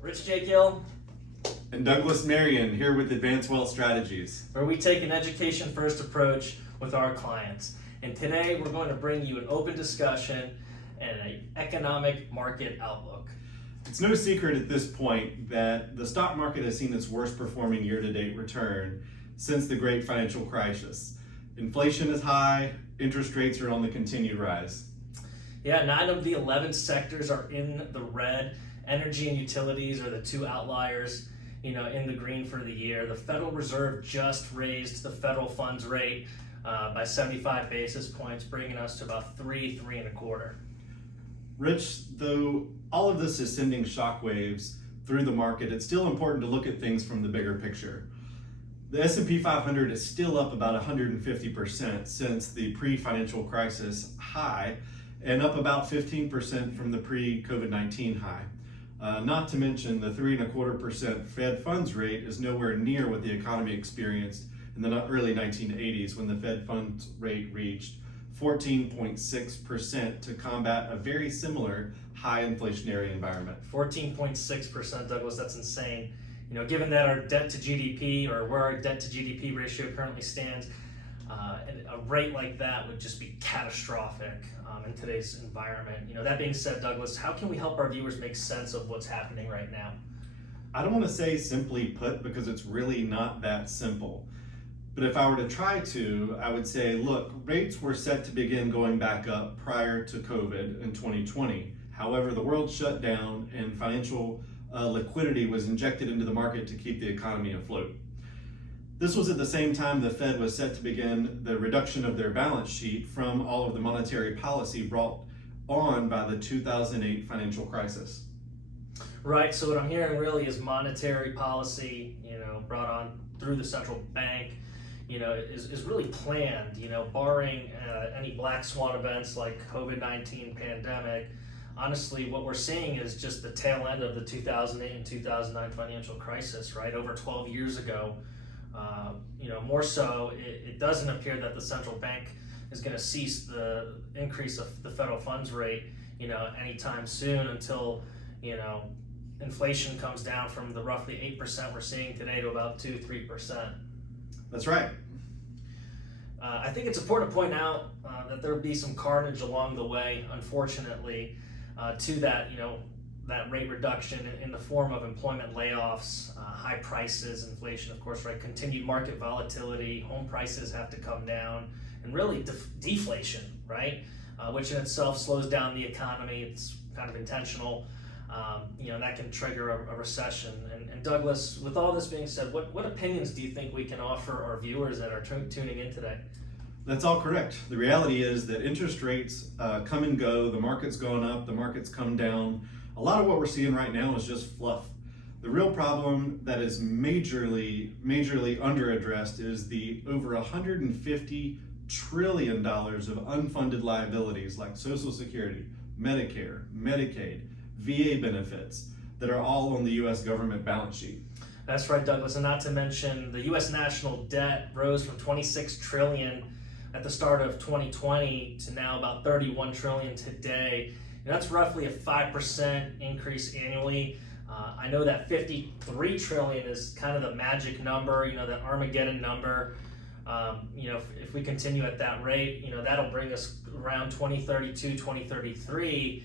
Rich J. Gill, And Douglas Marion here with Advanced Wealth Strategies. where we take an education-first approach with our clients. And today we're going to bring you an open discussion and an economic market outlook. It's no secret at this point that the stock market has seen its worst performing year-to-date return since the great financial crisis. Inflation is high, interest rates are on the continued rise. Yeah, 9 of the 11 sectors are in the red. Energy and utilities are the two outliers, in the green for the year. The Federal Reserve just raised the federal funds rate by 75 basis points, bringing us to about 3.25. Rich, though all of this is sending shockwaves through the market, it's still important to look at things from the bigger picture. The S&P 500 is still up about 150% since the pre-financial crisis high, and up about 15% from the pre-COVID-19 high. Not to mention the 3.25% Fed funds rate is nowhere near what the economy experienced in the early 1980s when the Fed funds rate reached 14.6% to combat a very similar high inflationary environment. 14.6%, Douglas, that's insane. Given that our debt to GDP, or where our debt to GDP ratio currently stands, a rate like that would just be catastrophic in today's environment. That being said, Douglas, how can we help our viewers make sense of what's happening right now? I don't want to say simply put because it's really not that simple. But if I were to try to, I would say, look, rates were set to begin going back up prior to COVID in 2020. However, the world shut down and financial liquidity was injected into the market to keep the economy afloat. This was at the same time the Fed was set to begin the reduction of their balance sheet from all of the monetary policy brought on by the 2008 financial crisis. Right, so what I'm hearing really is monetary policy, brought on through the central bank, is really planned, barring any black swan events like COVID-19 pandemic. Honestly, what we're seeing is just the tail end of the 2008 and 2009 financial crisis, right? Over 12 years ago. More so, it doesn't appear that the central bank is going to cease the increase of the federal funds rate, anytime soon until, inflation comes down from the roughly 8% we're seeing today to about 2-3%. That's right. I think it's important to point out that there will be some carnage along the way, unfortunately, to that, that rate reduction in the form of employment layoffs, high prices, inflation, of course, right? Continued market volatility, home prices have to come down, and really deflation, right? Which in itself slows down the economy. It's kind of intentional. That can trigger a recession. And Douglas, with all this being said, what opinions do you think we can offer our viewers that are tuning in today? That's all correct. The reality is that interest rates come and go. The market's gone up, the market's come down. A lot of what we're seeing right now is just fluff. The real problem that is majorly underaddressed is the over $150 trillion of unfunded liabilities like Social Security, Medicare, Medicaid, VA benefits that are all on the U.S. government balance sheet. That's right, Douglas, and not to mention the U.S. national debt rose from $26 trillion at the start of 2020 to now about $31 trillion today. And that's roughly a 5% increase annually. I know that $53 trillion is kind of the magic number, that Armageddon number. If we continue at that rate, that'll bring us around 2032, 2033,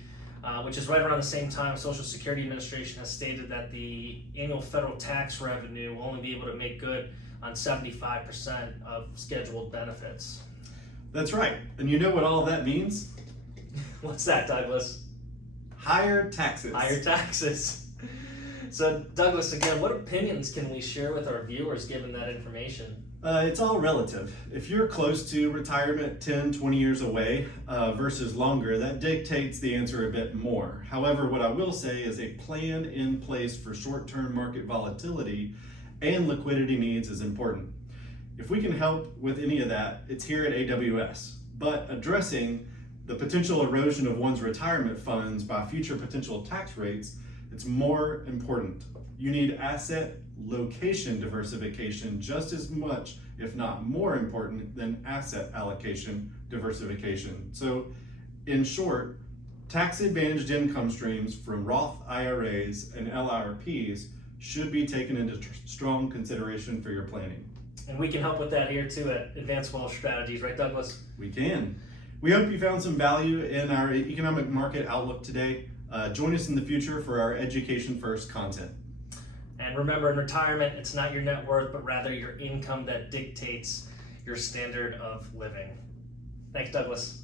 which is right around the same time Social Security Administration has stated that the annual federal tax revenue will only be able to make good on 75% of scheduled benefits. That's right. And you know what all of that means? What's that, Douglas? Higher taxes. Higher taxes. So, Douglas, again, what opinions can we share with our viewers given that information? It's all relative. If you're close to retirement 10, 20 years away versus longer, that dictates the answer a bit more. However, what I will say is a plan in place for short-term market volatility and liquidity needs is important. If we can help with any of that, it's here at AWS. But addressing the potential erosion of one's retirement funds by future potential tax rates, it's more important. You need asset location diversification just as much, if not more important than asset allocation diversification. So in short, Tax-advantaged income streams from Roth IRAs and LRPs should be taken into strong consideration for your planning. And we can help with that here too at Advanced Wealth Strategies, right, Douglas? We can. We hope you found some value in our economic market outlook today. Join us in the future for our education first content. And remember, in retirement, it's not your net worth, but rather your income that dictates your standard of living. Thanks, Douglas.